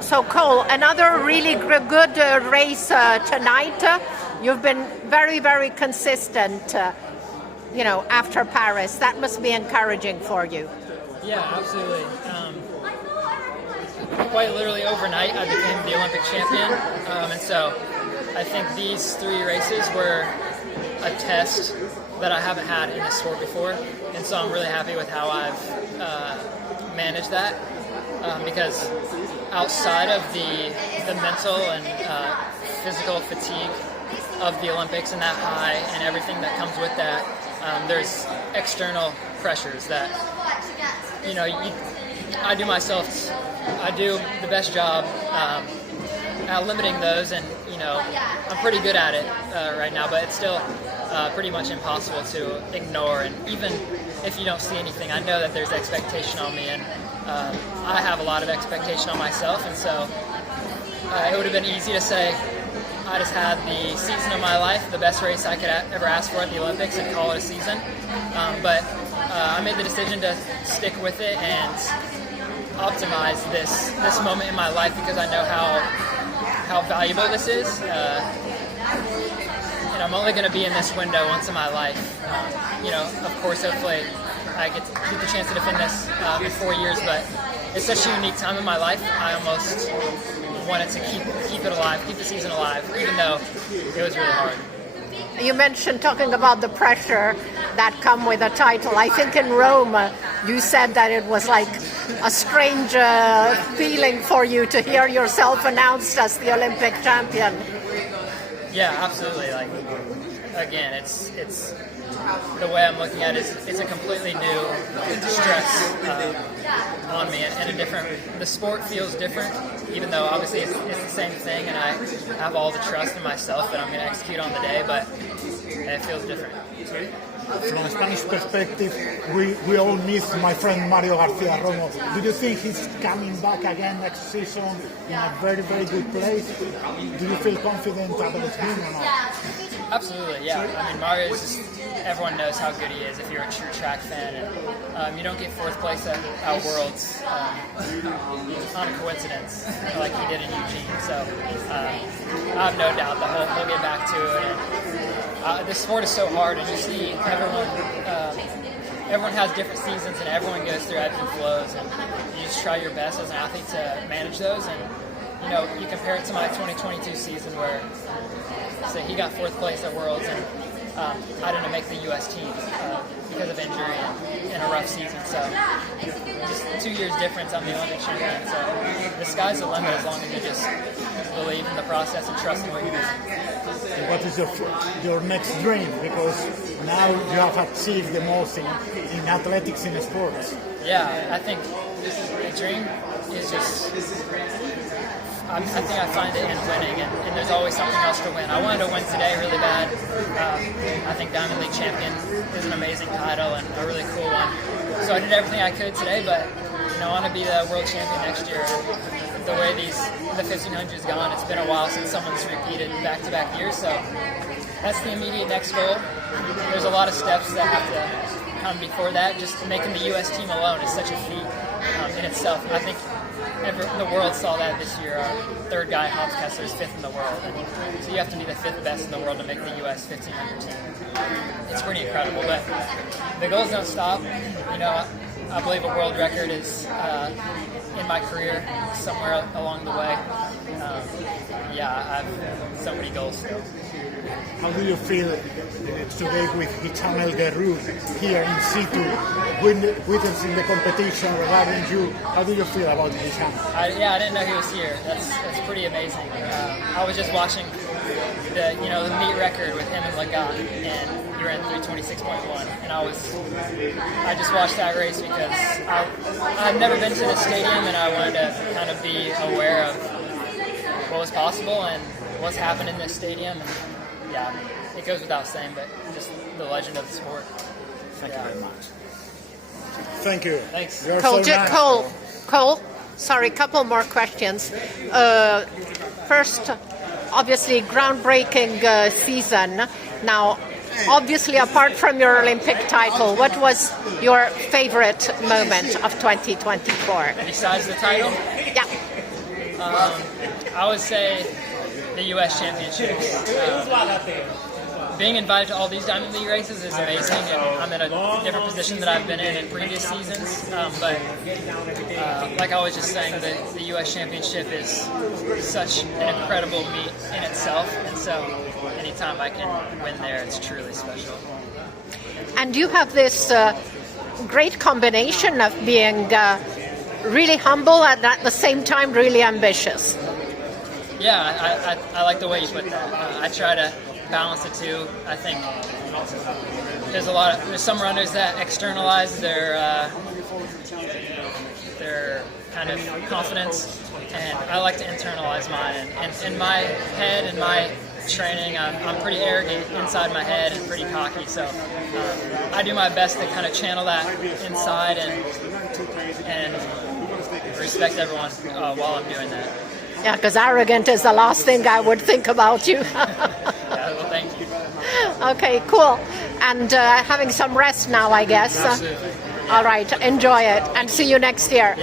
So Cole, another really good race tonight. You've been very, very consistent, after Paris. That must be encouraging for you. Yeah, absolutely. Quite literally overnight, I became the Olympic champion. And so I think these 3 races were a test that I haven't had in this sport before. And so I'm really happy with how I've managed that. Because outside of the mental and physical fatigue of the Olympics and that high and everything that comes with that, there's external pressures that, I do the best job at limiting those, and, I'm pretty good at it right now, but it's still pretty much impossible to ignore. And even if you don't see anything, I know that there's expectation on me, and I have a lot of expectation on myself, and so it would have been easy to say I just had the season of my life, the best race I could ever ask for at the Olympics, and call it a season. But I made the decision to stick with it and optimize this moment in my life, because I know how valuable this is. And I'm only going to be in this window once in my life. Of course, hopefully I get the chance to defend this in 4 years, but it's such a unique time in my life. I almost wanted to keep it alive, keep the season alive, even though it was really hard. You mentioned talking about the pressure that come with a title. I think in Rome you said that it was like a strange feeling for you to hear yourself announced as the Olympic champion. Yeah, absolutely. Like, again, it's the way I'm looking at it is it's a completely new stress on me, and the sport feels different, even though obviously it's the same thing, and I have all the trust in myself that I'm going to execute on the day, but it feels different. From a Spanish perspective, we all miss my friend Mario Garcia Romo. Do you think he's coming back again next season in a very, very good place? Do you feel confident about him or not? Absolutely, yeah. I mean, Mario is everyone knows how good he is if you're a true track fan. And you don't get 4th place at Worlds on a coincidence like he did in Eugene. So I have no doubt that he'll get back to it. And this sport is so hard, and you see everyone has different seasons, and everyone goes through ebbs and flows, and you just try your best as an athlete to manage those. And you compare it to my 2022 season where, say, he got 4th place at Worlds, and I didn't make the U.S. team because of injury and in a rough season. So just 2 years difference, I'm the Olympic champion. So the sky's the limit as long as you just believe in the process and trust in what you do. What is your next dream? Because now you have achieved the most in athletics in sports. Yeah, I think the dream is just, I think I find it in winning, and there's always something else to win. I wanted to win today really bad. I think Diamond League champion is an amazing title and a really cool one. So I did everything I could today, but I want to be the world champion next year. The way the 1500 has gone, it's been a while since someone's repeated back-to-back years, so that's the immediate next goal. There's a lot of steps that have to come before that. Just making the U.S. team alone is such a feat in itself. I think the world saw that this year. Our 3rd guy, Hans Kessler, is 5th in the world, and so you have to be the 5th best in the world to make the U.S. 1500 team. It's pretty incredible, but the goals don't stop. I believe a world record is in my career somewhere along the way. I have so many goals still. How do you feel today with Hicham Guerrero here in situ, witnessing the competition regarding you? How do you feel about Hicham? I didn't know he was here. That's pretty amazing. I was just watching the meet record with him and Lagat, and he ran 3:26.1, and I just watched that race because I've never been to the stadium, and I wanted to kind of be aware of what was possible and what's happened in this stadium. And yeah, it goes without saying, but just the legend of the sport. Thank you very much. Thank you. Thanks. Cole, sorry, couple more questions. First, obviously, groundbreaking season. Now, obviously, apart from your Olympic title, what was your favorite moment of 2024? Besides the title? Yeah. I would say the U.S. Championships. Being invited to all these Diamond League races is amazing, and I'm in a different position that I've been in previous seasons. But like I was just saying, the U.S. Championship is such an incredible meet in itself, and so anytime I can win there, it's truly special. And you have this great combination of being really humble and at the same time really ambitious. Yeah, I like the way you put that. I try to balance the two. I think there's some runners that externalize their kind of confidence, and I like to internalize mine. And in my head and my training, I'm pretty arrogant inside my head and pretty cocky. So I do my best to kind of channel that inside and respect everyone while I'm doing that. Yeah, because arrogant is the last thing I would think about you. Yeah, well, thank you. Okay, cool. And having some rest now, I guess. Absolutely. All right, enjoy it, and see you next year.